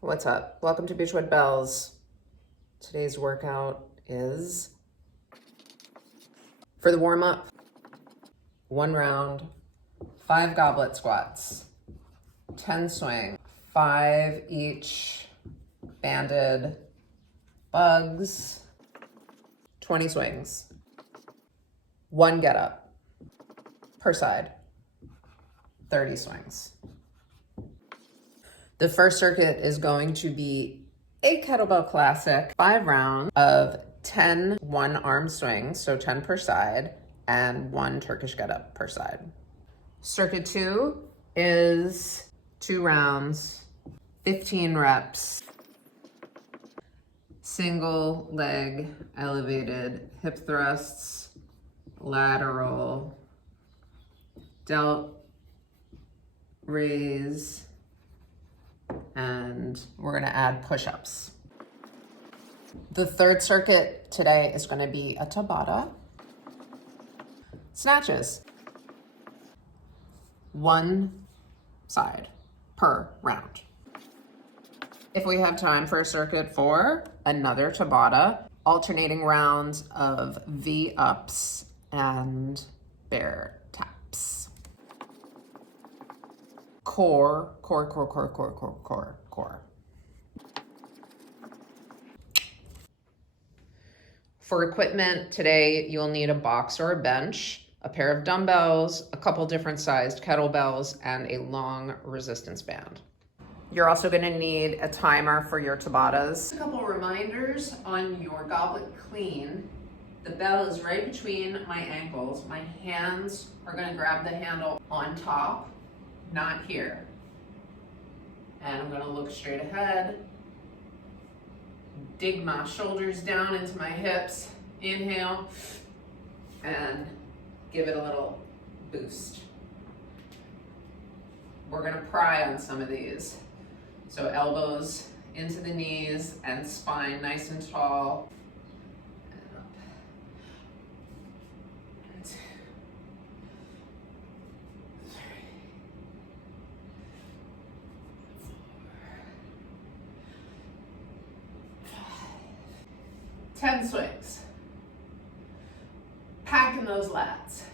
What's up? Welcome to Beachwood Bells. Today's workout is for the warm-up, 1 round, 5 goblet squats, 10 swing, 5 each banded bugs, 20 swings, 1 get up per side, 30 swings. The first circuit is going to be a Kettlebell Classic, 5 rounds of 10 one-arm swings, so 10 per side, and 1 Turkish get-up per side. Circuit 2 is 2 rounds, 15 reps, single leg elevated hip thrusts, lateral, delt, raise, and we're gonna add push-ups. The third circuit today is gonna be a Tabata. Snatches. 1 side per round. If we have time for a circuit 4, another Tabata, alternating rounds of V-ups and bear taps. Core. For equipment, today you'll need a box or a bench, a pair of dumbbells, a couple different sized kettlebells, and a long resistance band. You're also gonna need a timer for your Tabatas. A couple reminders on your goblet clean. The bell is right between my ankles. My hands are gonna grab the handle on top, not here. And I'm gonna look straight ahead. Dig my shoulders down into my hips. Inhale, and give it a little boost. We're gonna pry on some of these. So elbows into the knees and spine nice and tall. And up. 2, 3, 4, 5. 10 swings. Packing those lats.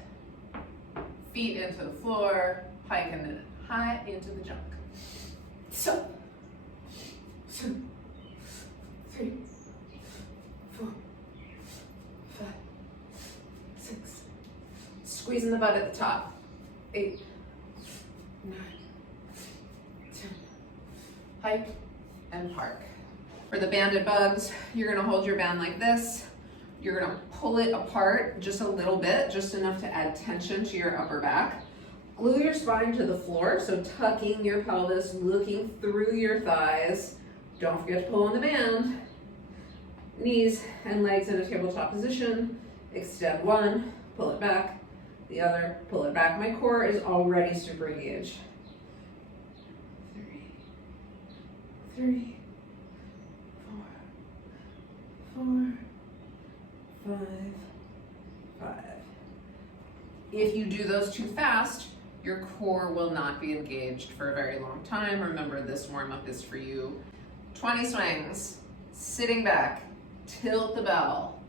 Feet into the floor, hiking it high into the junk. So, 2, 3, 4, 5, 6. Squeezing the butt at the top. 8, 9, 10. Hike and park. For the banded bugs, you're gonna hold your band like this. You're gonna pull it apart just a little bit, just enough to add tension to your upper back. Glue your spine to the floor, so tucking your pelvis, looking through your thighs. Don't forget to pull on the band. Knees and legs in a tabletop position. Extend 1, pull it back. The other, pull it back. My core is already super engaged. 3, 4, 5, 5. If you do those too fast, your core will not be engaged for a very long time. Remember, this warm-up is for you. 20 swings, sitting back, tilt the bell,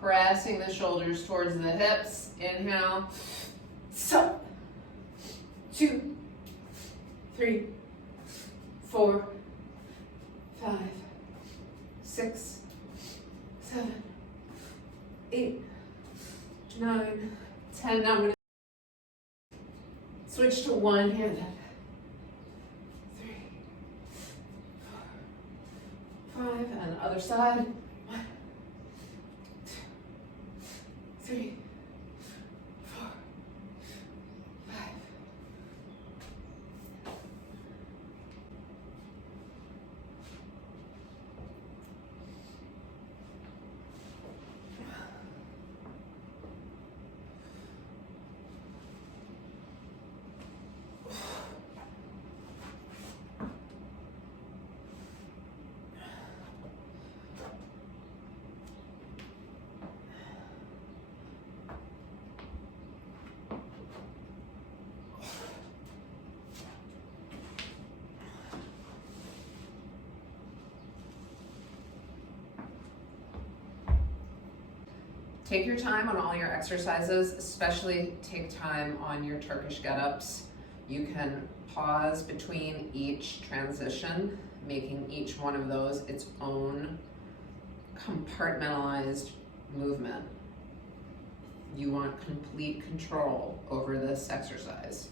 pressing the shoulders towards the hips. Inhale, so 2, 3, 4, 5, 6, 7, 8, 9, 10. Now I'm going to switch to one-handed. 3, 4, 5, and the other side. 1, 2, 3, 4, 5. Take your time on all your exercises, especially take time on your Turkish get-ups. You can pause between each transition, making each one of those its own compartmentalized movement. You want complete control over this exercise.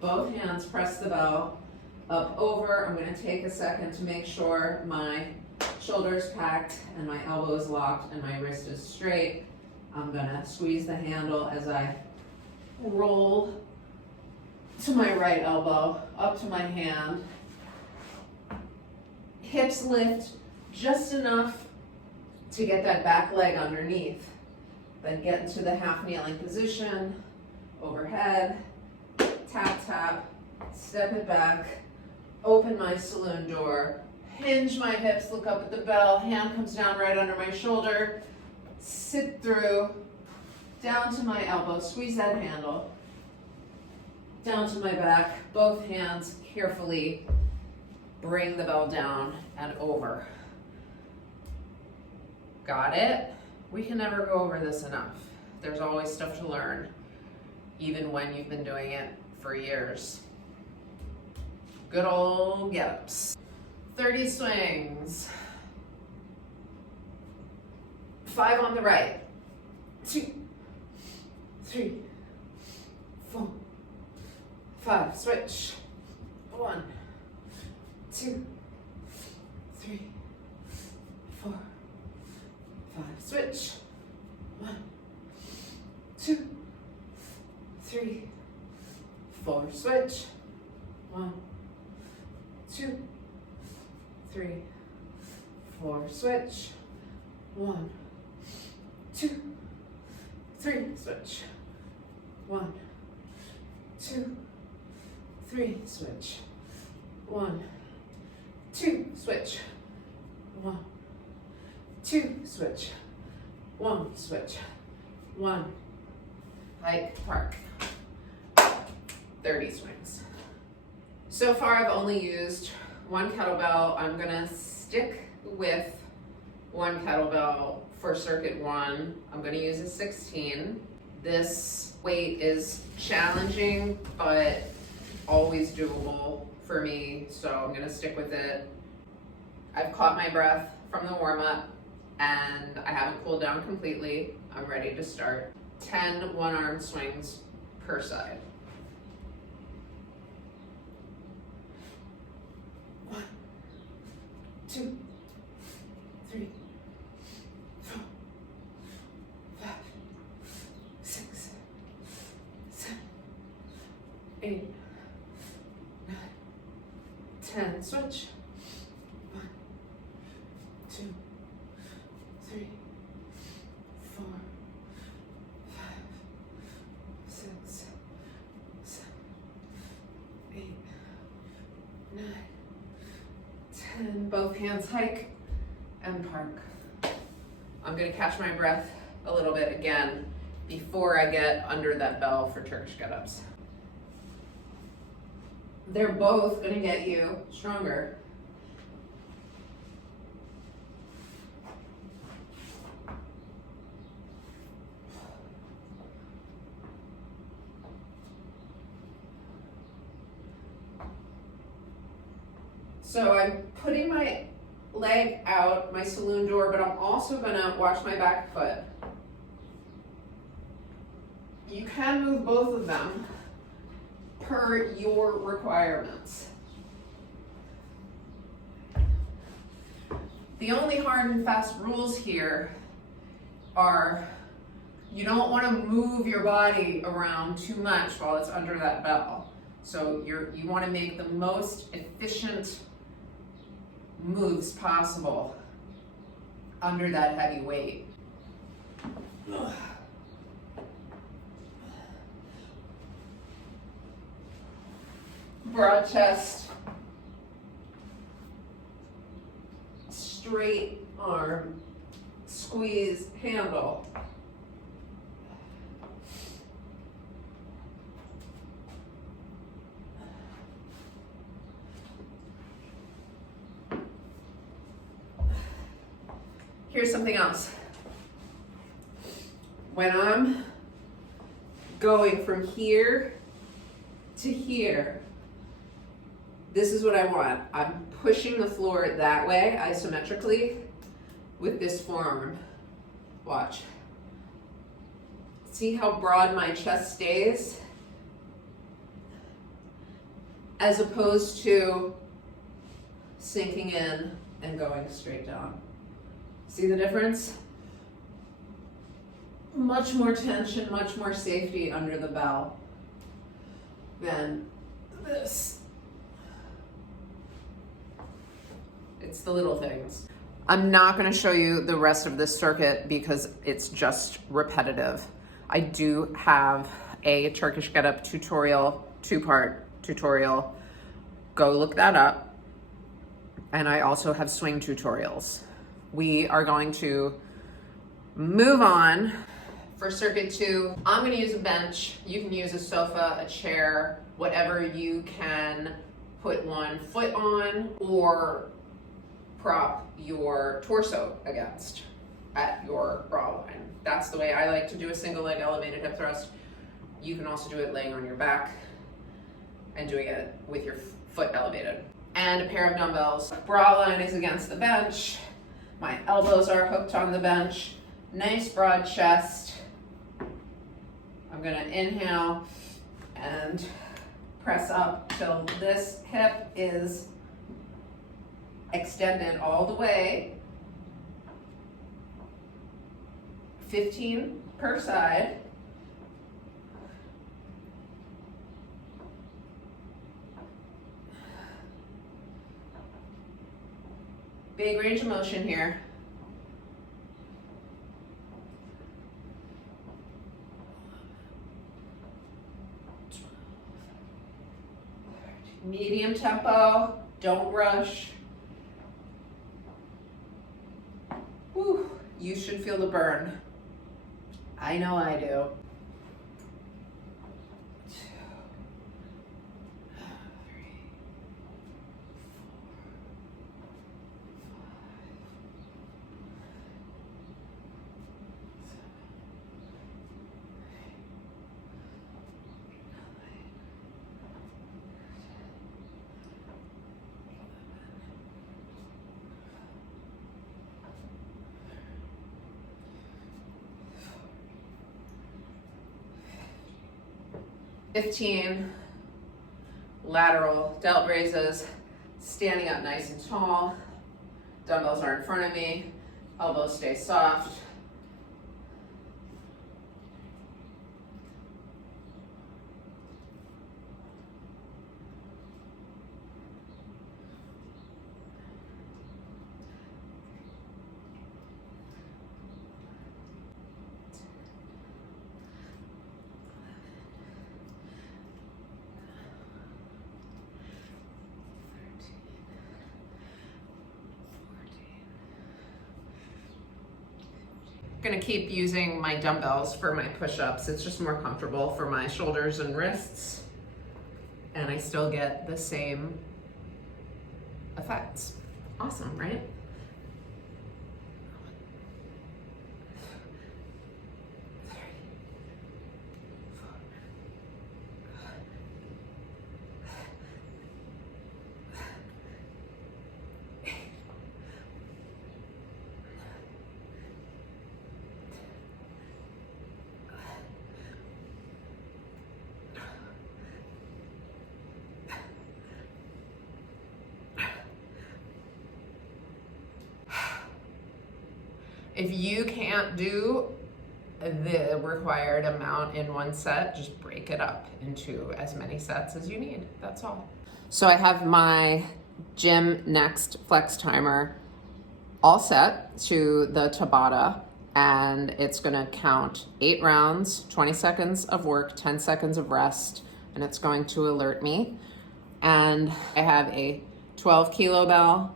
Both hands press the bell up over. I'm going to take a second to make sure my shoulders packed and my elbow is locked and my wrist is straight. I'm going to squeeze the handle as I roll to my right elbow, up to my hand. Hips lift just enough to get that back leg underneath. Then get into the half kneeling position, overhead, tap, tap, step it back, open my saloon door, hinge my hips, look up at the bell, hand comes down right under my shoulder, sit through, down to my elbow, squeeze that handle, down to my back, both hands carefully bring the bell down and over. Got it? We can never go over this enough. There's always stuff to learn, even when you've been doing it for years. Good old get-ups. 30 swings. 5 on the right. 2, 3, 4, 5. Switch. 1, 2, 3, 4, 5. Switch. 1, 2, 3, 4. Switch. 1, 2, 3, 4. Switch. 1, 2, 3. Switch. 1, 2, 3. Switch. 1, 2. Switch. 1, 2. Switch. 1. Switch. 1. Hike, park. 30 swings. So far I've only used one kettlebell. I'm gonna stick with one kettlebell for circuit 1. I'm gonna use a 16. This weight is challenging, but always doable for me, so I'm gonna stick with it. I've caught my breath from the warm-up and I haven't cooled down completely. I'm ready to start. 10 one-arm swings per side. 1, 2, 3, 4, 5, 6, 7, 8, 9, 10. Switch. 1, 2, 3, 4, 5, 6, 7, 8, 9, 10. Both hands hike and park. I'm gonna catch my breath a little bit again before I get under that bell for Turkish get-ups. They're both gonna get you stronger. So I'm putting my leg out, my saloon door, but I'm also gonna watch my back foot. You can move both of them per your requirements. The only hard and fast rules here are you don't want to move your body around too much while it's under that bell. So you want to make the most efficient moves possible under that heavy weight. Broad chest, straight arm, squeeze handle. Here's something else. When I'm going from here to here, this is what I want. I'm pushing the floor that way, isometrically, with this forearm. Watch. See how broad my chest stays? As opposed to sinking in and going straight down. See the difference? Much more tension, much more safety under the bell than this. It's the little things. I'm not going to show you the rest of this circuit because it's just repetitive. I do have a Turkish Get Up tutorial, 2-part tutorial. Go look that up. And I also have swing tutorials. We are going to move on. For circuit 2, I'm going to use a bench. You can use a sofa, a chair, whatever you can put one foot on or prop your torso against at your bra line. That's the way I like to do a single leg elevated hip thrust. You can also do it laying on your back and doing it with your foot elevated. And a pair of dumbbells. Bra line is against the bench. My elbows are hooked on the bench. Nice broad chest. I'm gonna inhale and press up till this hip is extended all the way. 15 per side. Big range of motion here. Medium tempo, don't rush. Whew, you should feel the burn. I know I do. 2, 3, 15 lateral delt raises, standing up nice and tall. Dumbbells are in front of me, elbows stay soft. Gonna keep using my dumbbells for my push-ups. It's just more comfortable for my shoulders and wrists. And I still get the same effects. Awesome, right? If you can't do the required amount in one set, just break it up into as many sets as you need. That's all. So I have my Gym Next Flex Timer all set to the Tabata, and it's gonna count 8 rounds, 20 seconds of work, 10 seconds of rest, and it's going to alert me. And I have a 12 kilo bell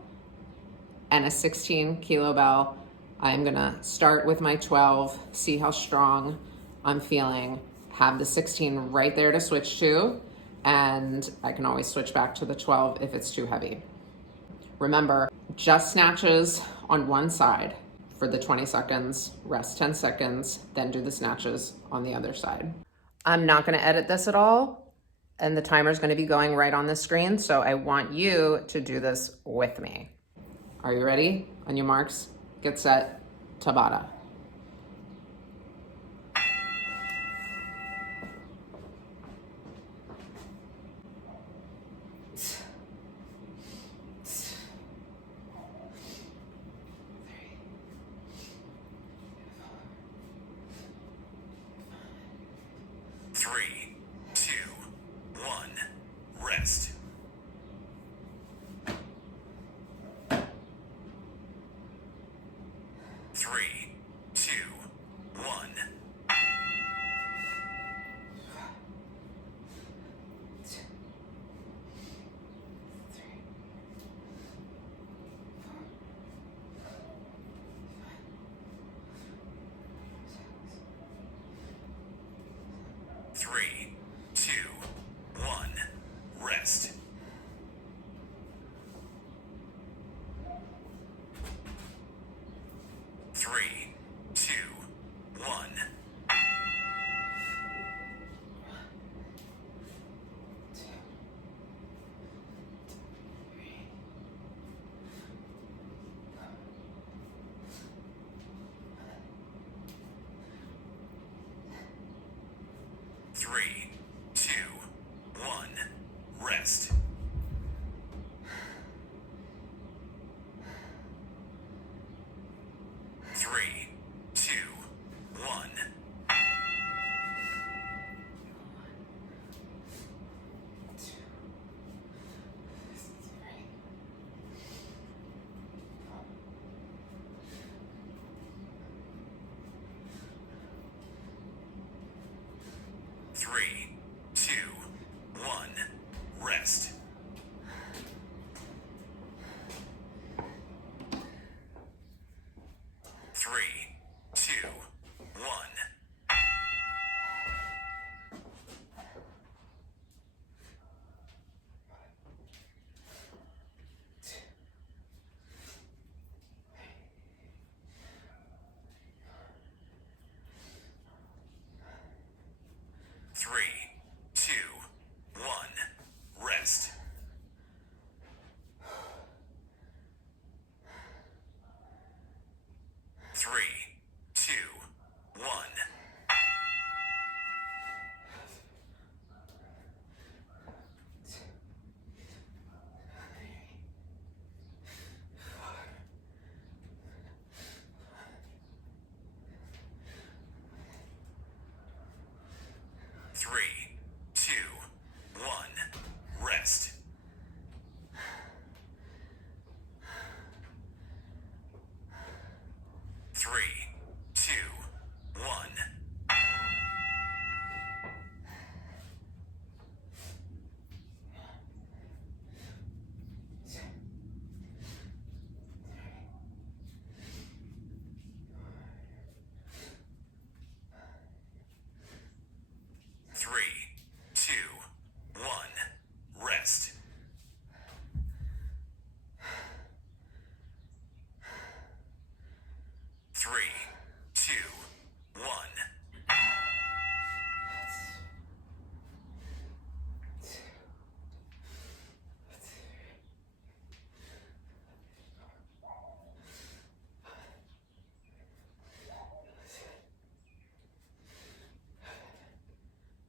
and a 16 kilo bell. I'm gonna start with my 12, see how strong I'm feeling, have the 16 right there to switch to, and I can always switch back to the 12 if it's too heavy. Remember, just snatches on one side for the 20 seconds, rest 10 seconds, then do the snatches on the other side. I'm not gonna edit this at all, and the timer's gonna be going right on the screen, so I want you to do this with me. Are you ready? On your marks, get set, Tabata. Three, two, one, rest. Three, two, one. Three, two, one, rest. Three, two, one. Three, two, one, rest. Three, two, one. Three, two, one, rest. Three, two, one. Three, two, one, rest. Three, two, one. Three, two, one, rest. Three, two, one. Three, two, one, rest. Three, two, one.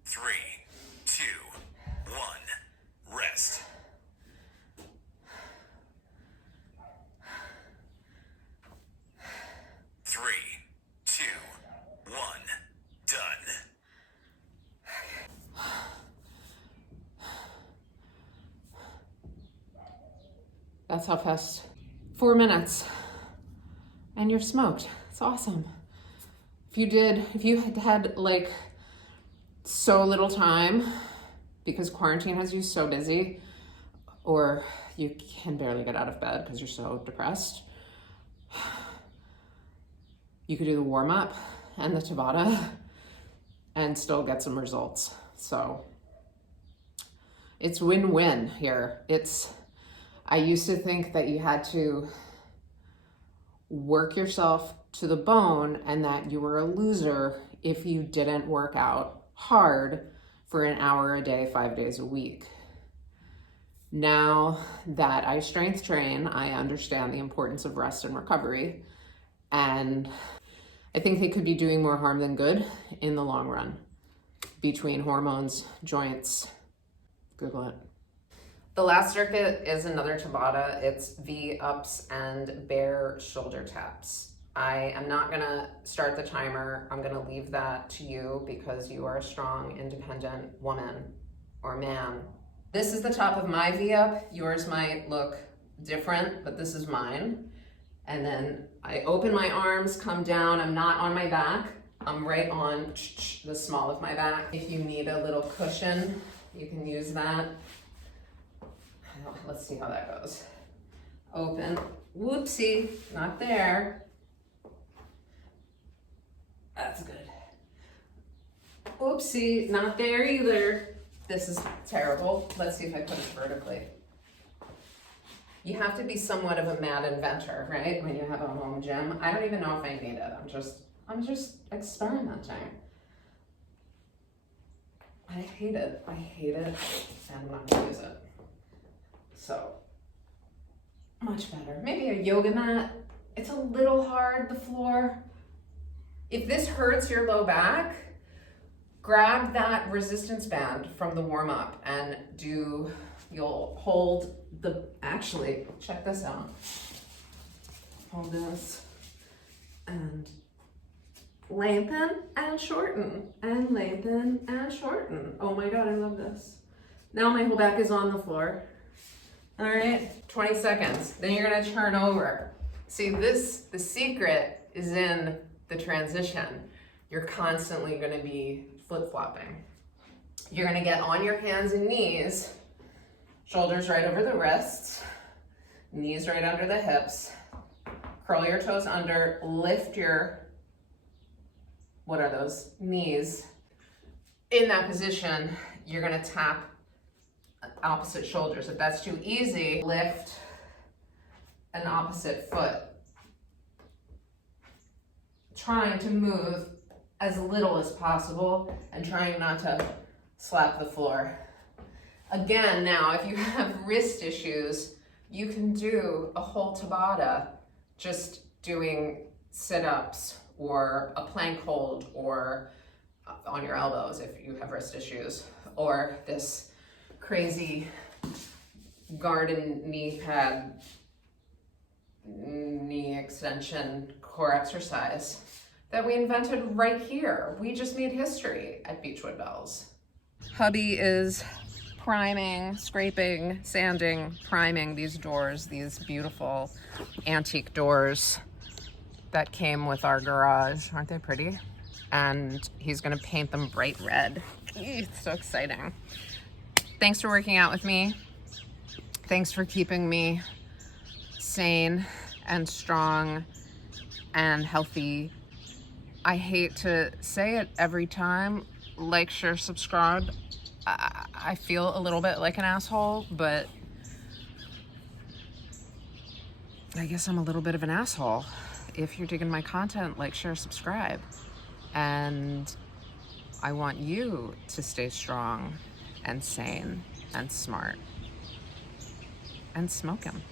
Three, two, one, rest. Three, two, one, done. That's how fast. 4 minutes. And you're smoked. It's awesome. If you had like so little time because quarantine has you so busy, or you can barely get out of bed because you're so depressed, you could do the warm-up and the Tabata and still get some results. So it's win-win here. I used to think that you had to work yourself to the bone and that you were a loser if you didn't work out hard for an hour a day, 5 days a week. Now that I strength train, I understand the importance of rest and recovery, and I think they could be doing more harm than good in the long run between hormones, joints. Google it. The last circuit is another Tabata. It's V-ups and bear shoulder taps. I am not gonna start the timer. I'm gonna leave that to you because you are a strong, independent woman or man. This is the top of my V-up. Yours might look different, but this is mine. And then I open my arms, come down. I'm not on my back. I'm right on the small of my back. If you need a little cushion, you can use that. Let's see how that goes. Open. Whoopsie, not there. That's good. Oopsie, not there either. This is terrible. Let's see if I put it vertically. You have to be somewhat of a mad inventor, right? When you have a home gym. I don't even know if I need it. I'm just experimenting. I hate it, and I'm not gonna use it. So, much better. Maybe a yoga mat. It's a little hard, the floor. If this hurts your low back, grab that resistance band from the warm up and you'll hold actually, check this out. Hold this and lengthen and shorten and lengthen and shorten. Oh my God, I love this. Now my whole back is on the floor. All right, 20 seconds. Then you're gonna turn over. See, the secret is in the transition. You're constantly gonna be flip-flopping. You're gonna get on your hands and knees, shoulders right over the wrists, knees right under the hips, curl your toes under, lift your, what are those, knees. In that position, you're gonna tap opposite shoulders. If that's too easy, lift an opposite foot. Trying to move as little as possible and trying not to slap the floor. Again, now, if you have wrist issues, you can do a whole Tabata just doing sit-ups or a plank hold or on your elbows if you have wrist issues, or this crazy garden knee pad, knee extension core exercise that we invented right here. We just made history at Beechwood Bells. Hubby is priming, scraping, sanding, priming these doors, these beautiful antique doors that came with our garage. Aren't they pretty? And he's gonna paint them bright red. It's so exciting. Thanks for working out with me. Thanks for keeping me sane and strong and healthy. I hate to say it every time, like, share, subscribe. I feel a little bit like an asshole, but I guess I'm a little bit of an asshole. If you're digging my content, like, share, subscribe. And I want you to stay strong and sane and smart and smoke 'em.